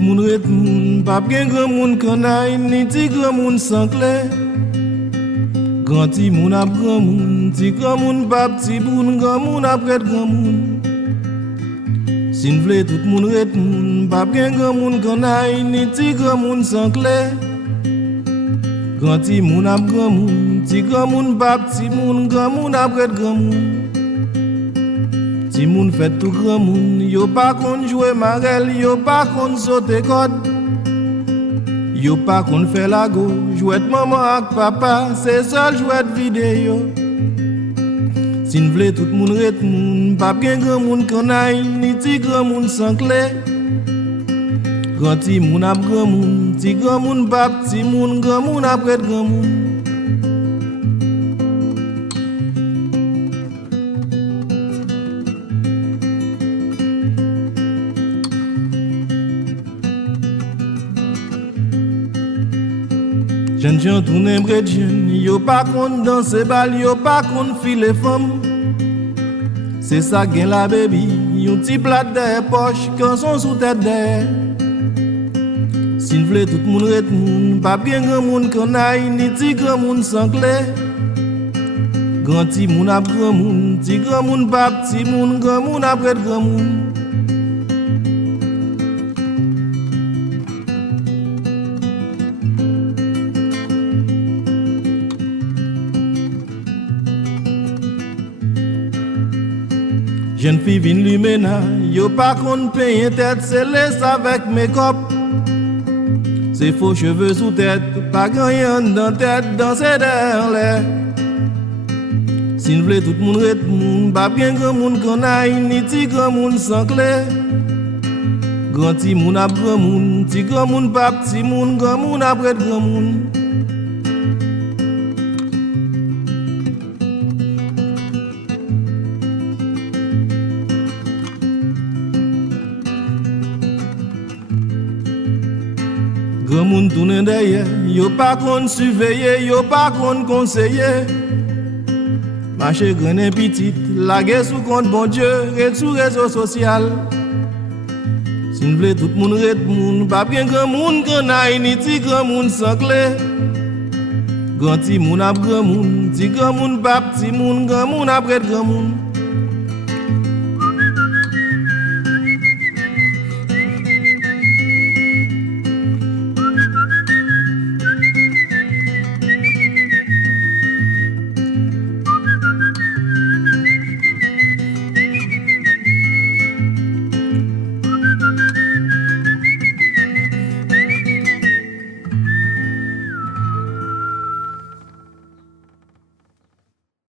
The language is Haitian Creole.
moun ret moun, pas gen grand moun canaille, ni ti grand moun sans clé. Grand ti moun ap grand moun, ti grand moun pas petit moun, grand moun ap ret grand moun. Si n'vle tout moun ret moun, pas gen grand moun canaille, ni ti grand moun sans clé. Grand ti moun ap grand moun, ti grand moun pas petit moun, grand moun ap ret grand moun. Si moun fait tout grand moun, yo pas kon jouer marel, yo pas kon sauter code. Yo pas kon faire la go, jouet maman ak papa, c'est seul jouet vidéo. Si n'vle tout moun ret moun, pas gen grand moun canaille, ni ti grand moun sans clé. Grand ti moun ap grand moun, ti grand moun pas petit moun, grand moun ap ret grand moun. Jeune gens tourne près de jeune, yo pas kon danser bal, yo pas kon filer femme. C'est ça gen la baby, yon ti plat de poche, quand son sous tête derrière. Si n'vle tout moun ret moun, pas bien grand moun canaille, ni ti grand moun sans clé. Grand ti moun ap grand moun, ti grand moun pas petit moun, grand moun ap ret grand moun. Jeune fille vin lumena, yo pas kon paye tête, c'est laisse avec make-up. C'est faux cheveux sous tête, pas grand dans tête, danser derrière l'air. Si n'vle tout moun ret moun, pas bien grand moun canaille, ni ti grand moun sans clé. Grand ti moun ap grand moun, ti grand moun pas petit moun, grand moun ap ret grand moun. Grand moun tourne derrière, yo pas kon surveiller, yo pas kon conseiller. Marché grand et petit, la guerre sous compte bon Dieu, et sous réseau social. Si n'vle tout moun ret moun, pas bien grand moun canaille, ni ti grand moun sans clé. Grand ti moun ap grand moun, ti grand moun pas petit moun, grand moun ap ret grand moun.